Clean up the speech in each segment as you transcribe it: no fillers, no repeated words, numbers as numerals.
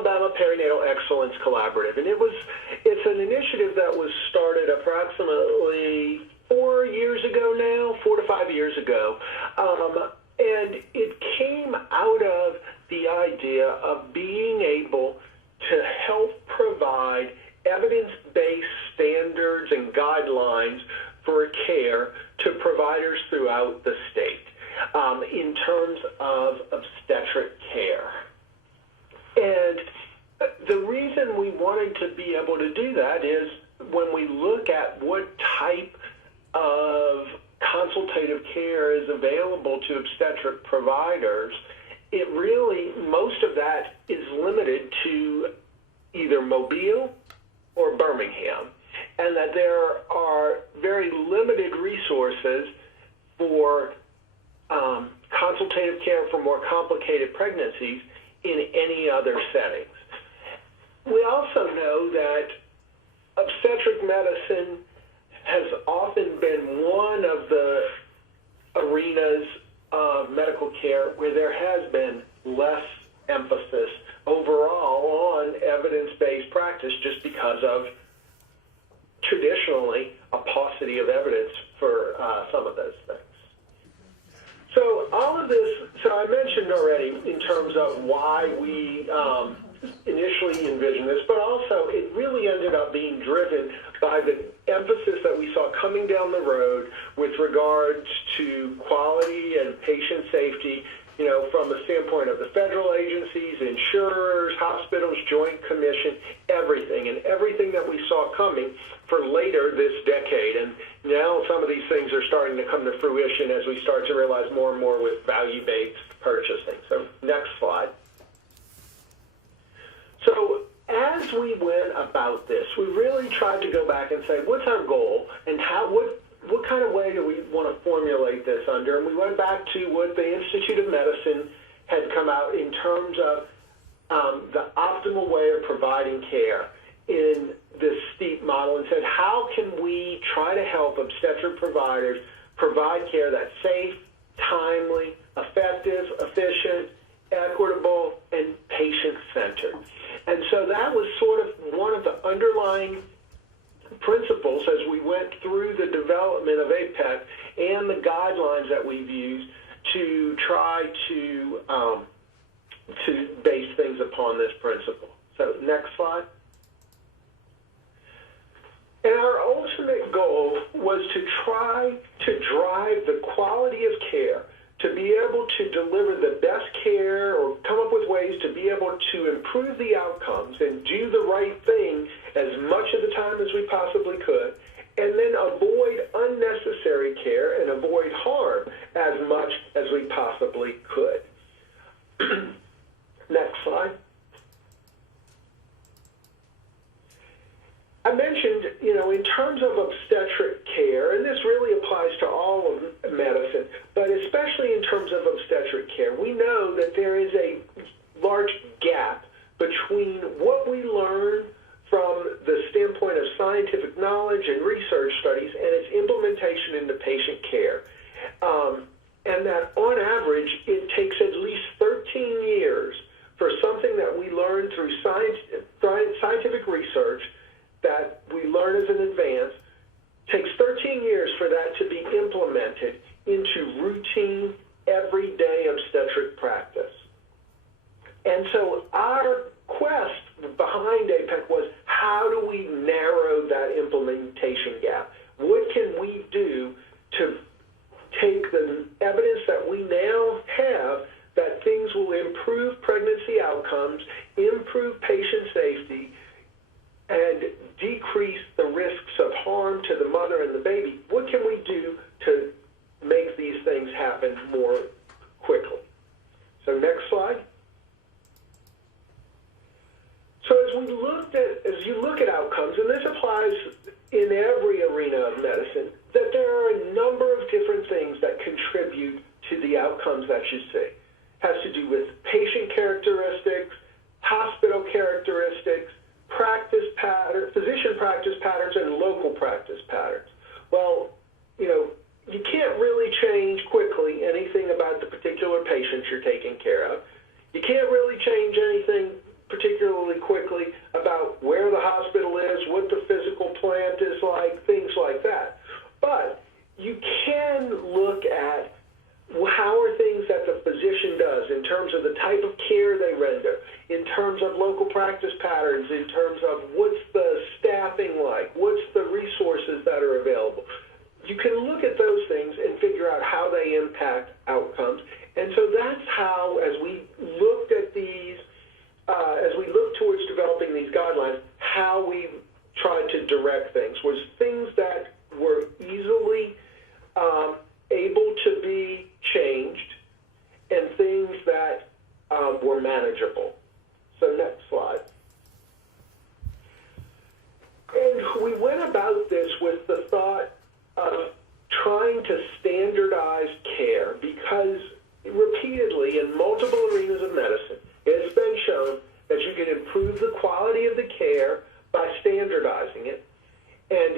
Alabama Perinatal Excellence Collaborative, and it's an initiative that was started approximately 4 years ago now, 4 to 5 years ago, and it came out of the idea of being able to help provide evidence-based standards and guidelines for care to providers throughout the state in terms of obstetric care. And the reason we wanted to be able to do that is when we look at what type of consultative care is available to obstetric providers, it really, most of that is limited to either Mobile or Birmingham, and that there are very limited resources for consultative care for more complicated pregnancies in any other settings. We also know that obstetric medicine has often been one of the arenas of medical care where there has been less emphasis overall on evidence-based practice just because of traditionally a paucity of evidence for some of those things. So all of this, so I mentioned already in terms of why we initially envisioned this, but also it really ended up being driven by the emphasis that we saw coming down the road with regards to quality and patient safety, you know, from the standpoint of the federal agencies, insurers, hospitals, Joint Commission, everything, and everything that we saw coming for later this decade. And now some of these things are starting to come to fruition as we start to realize more and more with value-based purchasing. So next slide. So as we went about this, we really tried to go back and say, what's our goal and what kind of way do we want to formulate this under? And we went back to what the Institute of Medicine had come out in terms of the optimal way of providing care in this STEEP model and said, how can we try to help obstetric providers provide care that's safe, timely, effective, efficient, equitable, and patient-centered? And so that was sort of one of the underlying principles as we went through the development of APEC and the guidelines that we've used to try to base things upon this principle. So next slide. And our ultimate goal was to try to drive the quality of care, to be able to deliver the best care or come up with ways to be able to improve the outcomes and do the right thing as much of the time as we possibly could, and then avoid unnecessary care and avoid harm as much as we possibly could. Next slide. I mentioned, you know, in terms of obstetric care, and this really applies to all of medicine, but especially in terms of obstetric care, we know that there is a large gap between what we learn from the standpoint of scientific knowledge and research studies and its implementation into patient care. And that on average, it takes at least 13 years for something that we learn through scientific research that we learn as an advance, takes 13 years for that to be implemented into routine, everyday obstetric practice. And so our quest behind APEC was, how do we narrow that implementation gap? What can we do to take the evidence that we now have that things will improve pregnancy outcomes, improve patient safety, and decrease the risks of harm to the mother and the baby? What can we do to make these things happen more quickly? So next slide. So as you look at outcomes, and this applies in every arena of medicine, that there are a number of different things that contribute to the outcomes that you see. It has to do with patient characteristics, hospital characteristics, practice patterns, physician practice patterns, and local practice patterns. Well, you know, you can't really change quickly anything about the particular patient you're taking care of. You can't really change anything particularly quickly about where the hospital is, what the physical plant is like, things like that. But you can look at how are things that the physician does in terms of the type of care they render, in terms of local practice patterns, in terms of what's the staffing like, what's the resources that are available. You can look at those things and figure out how they impact outcomes. And so that's how, as we looked at these, as we looked towards developing these guidelines, how we tried to direct things was things that were easily able to be changed and things that were manageable. So next slide. And we went about this with the thought of trying to standardize care because repeatedly in multiple arenas of medicine, it's been shown that you can improve the quality of the care by standardizing it, and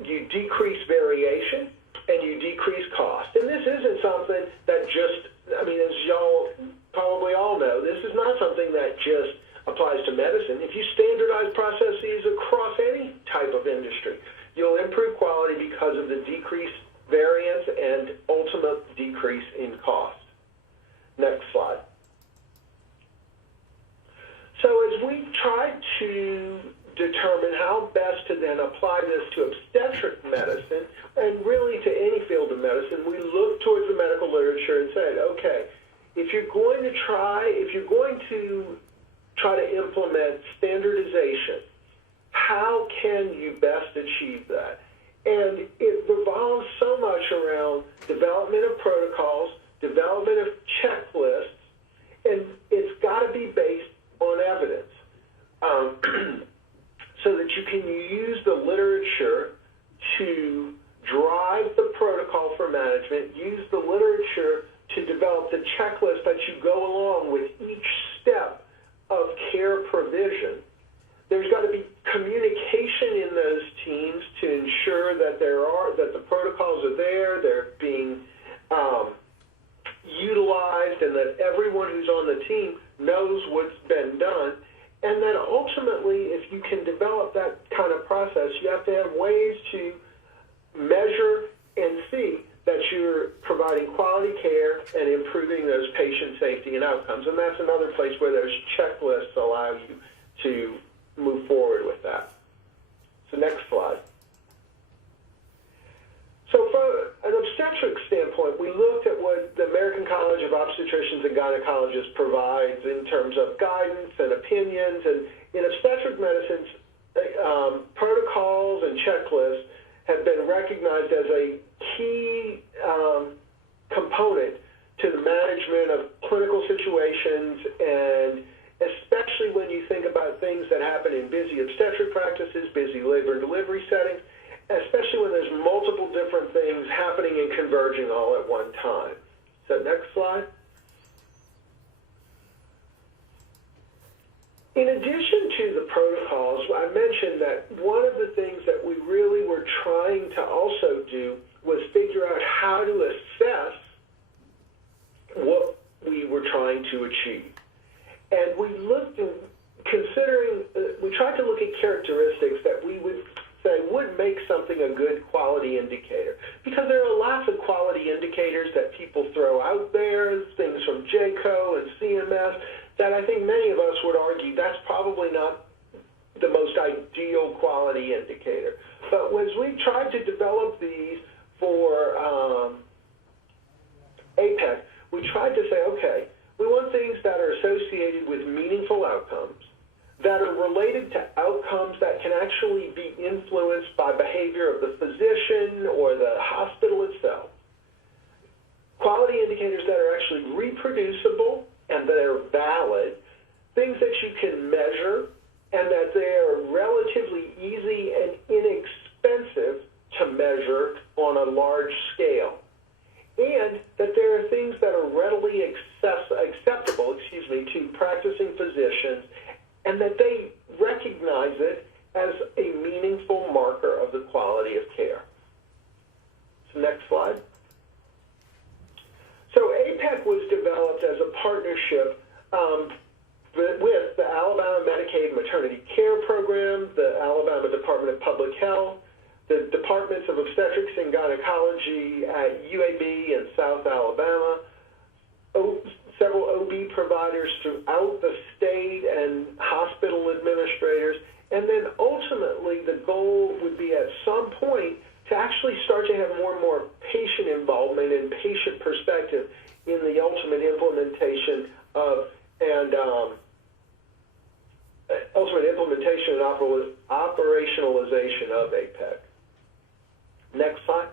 you decrease variation and you decrease cost. And this isn't something that just, I mean, as y'all probably all know, this is not something that just applies to medicine. If you standardize processes across any type of industry, you'll improve quality because of the decreased variance and ultimate decrease in cost. Next slide. So as we tried to determine how best to then apply this to obstetric medicine and really to any field of medicine, we looked towards the medical literature and said, okay, if you're going to try to implement standardization, how can you best achieve that? And it revolves so much around development of protocols, development of checklists, and it's got to be based on evidence so that you can use the literature to drive the protocol for management, use the literature to develop the checklist that you go along with each step of care provision. There's got to be communication in those teams to ensure that that the protocols are there, they're being utilized, and that everyone who's on the team knows what's been done. And then ultimately, if you can develop that kind of process, you have to have ways to measure and see that you're providing quality care and improving those patient safety and outcomes. And that's another place where those checklists allow you to move forward with that. So next slide. So from an obstetric standpoint, we looked at what the American College of Obstetricians and Gynecologists provides in terms of guidance and opinions. And in obstetric medicine, protocols and checklists have been recognized as a key component to the management of clinical situations, and especially when you think about things that happen in busy obstetric practices, busy labor and delivery settings, especially when there's multiple different things happening and converging all at one time. So next slide. In addition to the protocols, I mentioned that one of the things that we really were trying to also do was figure out how to assess what we were trying to achieve. And we looked at we tried to look at characteristics that we would say would make something a good quality indicator. Because there are lots of quality indicators that people throw out there, things from JCO and CMS, that I think many of us would argue that's probably not the most ideal quality indicator. But as we tried to develop these for APEC, we tried to say, okay, we want things that are associated with meaningful outcomes, that are related to outcomes that can actually be influenced by behavior of the physician or the hospital itself, quality indicators that are actually reproducible and that are valid, things that you can measure, and that they are relatively easy and inexpensive to measure on a large scale, and that there are things that are readily acceptable to practicing physicians, and that they recognize it as a meaningful marker of the quality of care. So next slide. So APEC was developed as a partnership with the Alabama Medicaid Alabama Department of Public Health, the Departments of Obstetrics and Gynecology at UAB in South Alabama, several OB providers throughout the state and hospital administrators, and then ultimately the goal would be at some point to actually start to have more and more patient involvement and patient perspective in the ultimate implementation and operationalization of APEC. Next slide.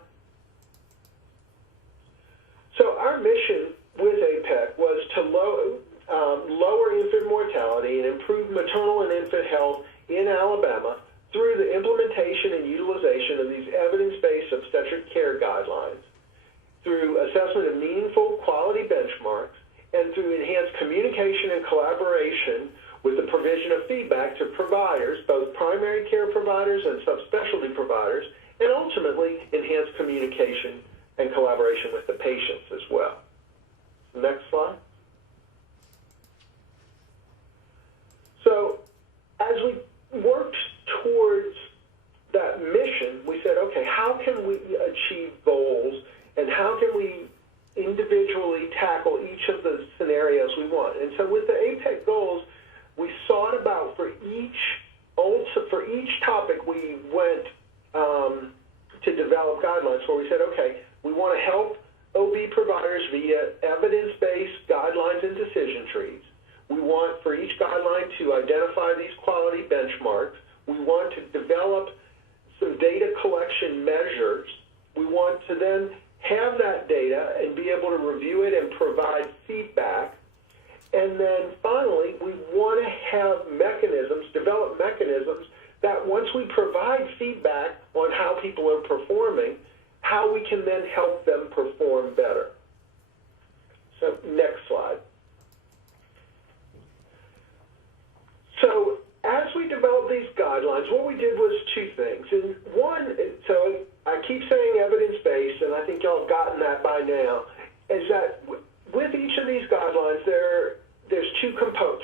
So our mission with APEC was to lower infant mortality and improve maternal and infant health in Alabama through the implementation and utilization of these evidence-based obstetric care guidelines, through assessment of meaningful quality benchmarks, and through enhanced communication and collaboration with the provision of feedback to providers, both primary care providers and subspecialty providers, and ultimately enhanced communication and collaboration with the patients as well. Next slide. So as we worked towards that mission, we said, okay, how can we achieve goals and how can we individually tackle each of the scenarios we want? And so with the APEC goals, we sought about for each topic we went to develop guidelines where we said, okay, we want to help OB providers via evidence-based guidelines and decision trees. We want for each guideline to identify these quality benchmarks. We want to develop some data collection measures. We want to then have that data and be able to review it and provide feedback. And then finally, we want to have develop mechanisms that once we provide feedback on how people are performing, how we can then help them perform better. So next slide. So as we developed these guidelines, what we did was two things. And one, so I keep saying evidence-based, and I think y'all have gotten that by now, is that with each of these guidelines, there's two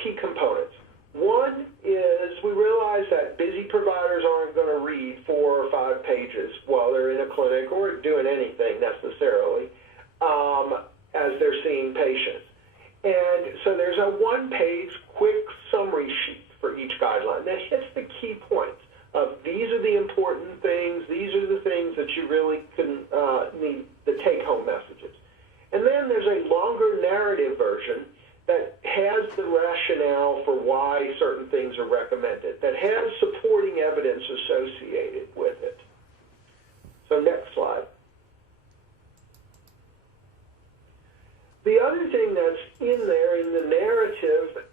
key components. One is we realize that busy providers aren't going to read 4 or 5 pages while they're in a clinic or doing anything necessarily as they're seeing patients. And so there's a 1-page quick summary sheet for each guideline that hits the key points of these are the important things, these are the things that you really need, the take-home messages. And then there's a longer narrative version that has the rationale for why certain things are recommended, that has supporting evidence associated with it. So next slide. The other thing that's in there in the narrative,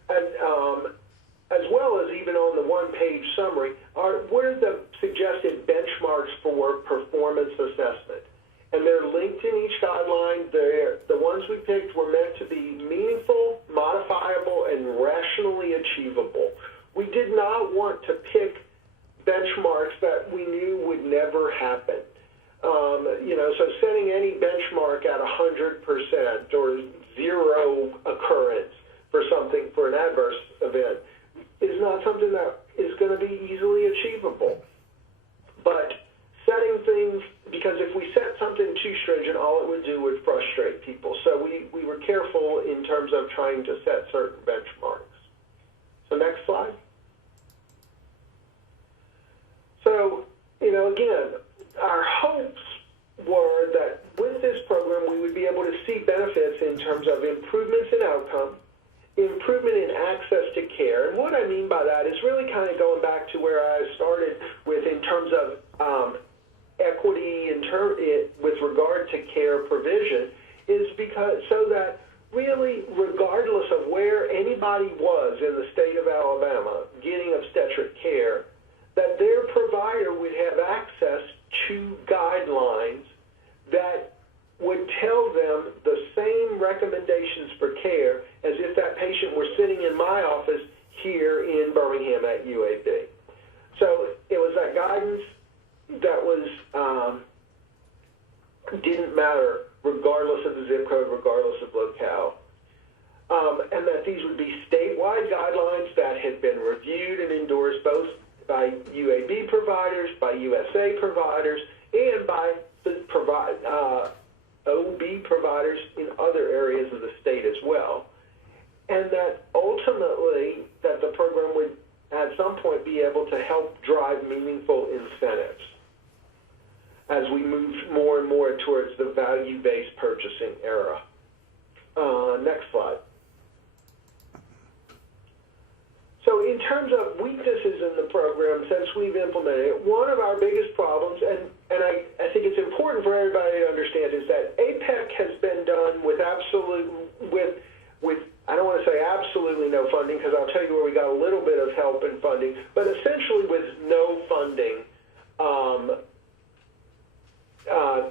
as well as even on the 1-page summary, are what are the suggested benchmarks for performance assessment. And they're linked in each guideline. The ones we picked were meant to be meaningful, modifiable, and rationally achievable. We did not want to pick benchmarks that we knew would never happen. So setting any benchmark at 100% or 0 occurrence for an adverse event is not something that is going to be easily achievable. But setting things, because if we set something too stringent, all it would do would frustrate people. So we were careful in terms of trying to set certain benchmarks. So next slide. So, again, our hopes were that with this program we would be able to see benefits in terms of improvements in outcome, improvement in access to care. And what I mean by that is really kind of going back to where I started with in terms of equity with regard to care provision, is because so that really regardless of where anybody was in the state of Alabama getting obstetric care, that their provider would have access to guidelines that would tell them the same recommendations for care as if that patient were sitting in my office here in Birmingham at UAB. So it was that guidance that was didn't matter regardless of the zip code, regardless of locale. And that these would be statewide guidelines that had been reviewed and endorsed both by UAB providers, by USA providers, and by the OB providers in other areas of the state as well. And that ultimately that the program would at some point be able to help drive meaningful incentives as we move more and more towards the value-based purchasing era. Next slide. So in terms of weaknesses in the program, since we've implemented it, one of our biggest problems, and I think it's important for everybody to understand, is that APEC has been done with I don't want to say absolutely no funding, because I'll tell you where we got a little bit of help and funding, but essentially with no funding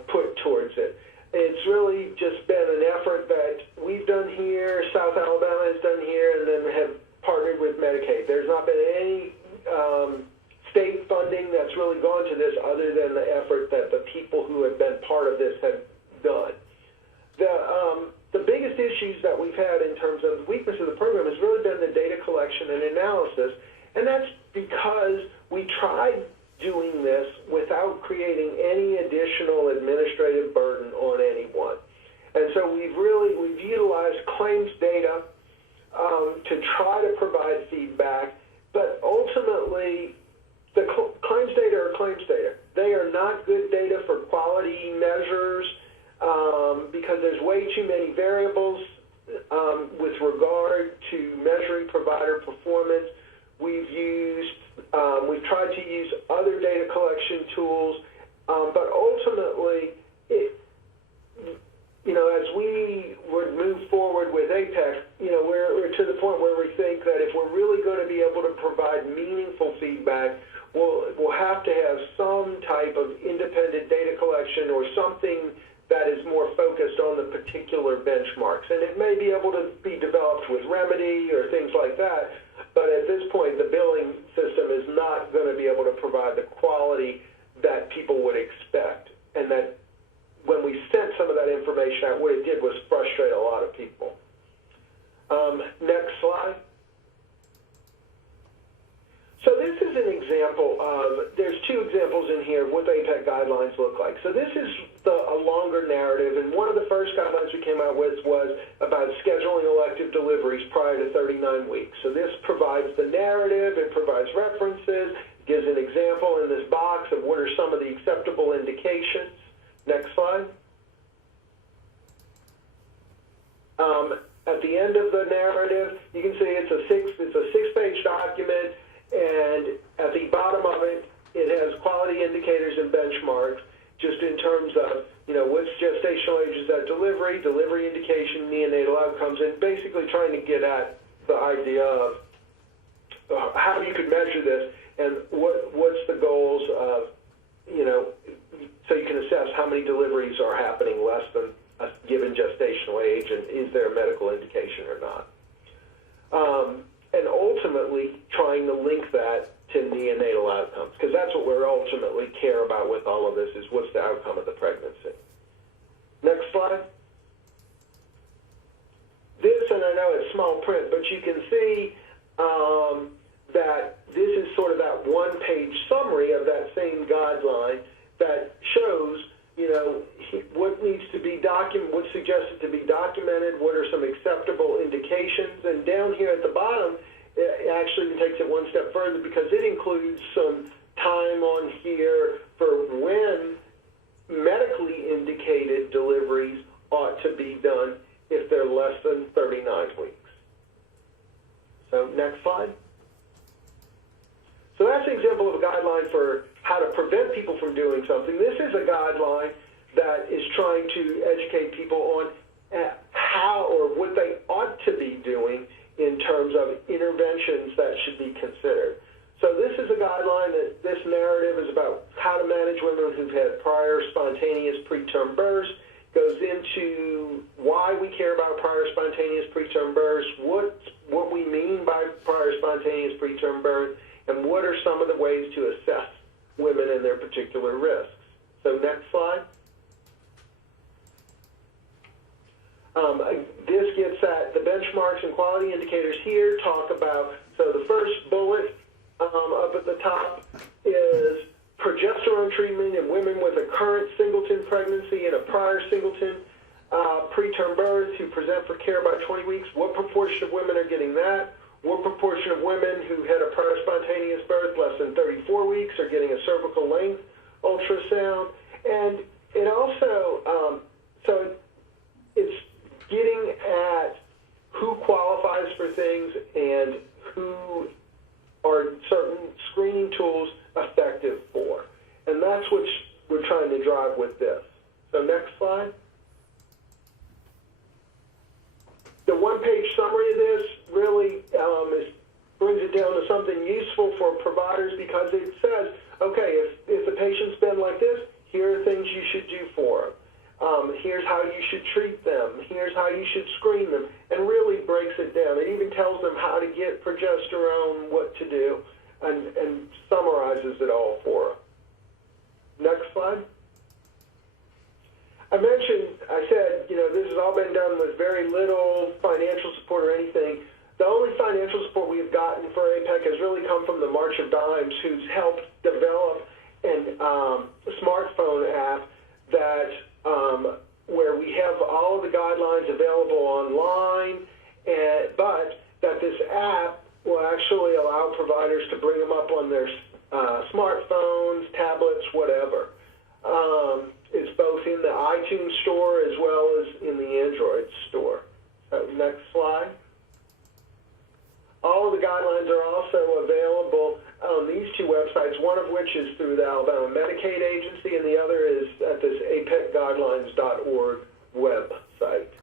put towards it. It's really just been an effort that we've done here, South Alabama has done here, and then have partnered with Medicaid. There's not been any state funding that's really gone to this other than the effort that the people who have been part of this have done. The biggest issues that we've had in terms of the weakness of the program has really been the data collection and analysis, and that's because we tried doing this without creating any additional administrative burden on anyone. And so we've utilized claims data to try to provide feedback, but ultimately the claims data are claims data. They are not good data for quality measures because there's way too many variables with regard to measuring provider performance. We've tried to use other data collection tools, but ultimately, as we would move forward with APEC, we're to the point where we think that if we're really going to be able to provide meaningful feedback, we'll have to have some type of independent data collection or something that is more focused on the particular benchmarks. And it may be able to be developed with Remedy or things like that, but at this point, the billing system is not going to be able to provide the quality that people would expect. And that when we sent some of that information out, what it did was frustrate a lot of people. Next slide. So this is an example of, there's two examples in here of what the APEC guidelines look like. So this is a longer narrative, and one of the first guidelines we came out with was about scheduling elective deliveries prior to 39 weeks. So this provides the narrative, it provides references, gives an example in this box of what are some of the acceptable indications. Next slide. At the end of the narrative, you can see it's a six-page document, and at the bottom of it, it has quality indicators and benchmarks, just in terms of, what's gestational ages at delivery, delivery indication, neonatal outcomes, and basically trying to get at the idea of how you could measure this and what's the goals of, so you can assess how many deliveries are happening less than a given gestational age, and is there a medical indication or not. And ultimately trying to link that to neonatal outcomes, because that's what we ultimately care about with all of this, is what's the outcome of the pregnancy. Next slide. This, and I know it's small print, but you can see that this is sort of that one-page summary of that same guideline that shows, what needs to be documented, what's suggested to be documented, what are some acceptable indications, and down here at the bottom, it actually takes it one step further because it includes some time on here for when medically indicated deliveries ought to be done if they're less than 39 weeks. So next slide. So that's an example of a guideline for how to prevent people from doing something. This is a guideline that is trying to educate people on how or what they ought to be doing in terms of interventions that should be considered. So this is a guideline that this narrative is about how to manage women who've had prior spontaneous preterm births, goes into why we care about prior spontaneous preterm births, what we mean by prior spontaneous preterm birth, and what are some of the ways to assess women and their particular risks. So next slide. This gets at the benchmarks and quality indicators here, talk about, so the first bullet up at the top prior singleton preterm births who present for care by 20 weeks, what proportion of women are getting that? What proportion of women who had a prior spontaneous birth less than 34 weeks are getting a cervical length ultrasound? And it also, so it's getting at who qualifies for things and who are certain screening tools effective for. And that's what we're trying to drive with this. So next slide. The one-page summary of this really brings it down to something useful for providers because it says, okay, if the patient's been like this, here are things you should do for them. Here's how you should treat them. Here's how you should screen them, and really breaks it down. It even tells them how to get progesterone, what to do, and summarizes it all for them. Next slide. I said, this has all been done with very little financial support or anything. The only financial support we have gotten for APEC has really come from the March of Dimes, who's helped develop a smartphone app that where we have all of the guidelines available online, but that this app will actually allow providers to bring them up on their smartphones, tablets, whatever. It's both in the iTunes store as well as in the Android store. Next slide. All of the guidelines are also available on these two websites, one of which is through the Alabama Medicaid Agency, and the other is at this apecguidelines.org website.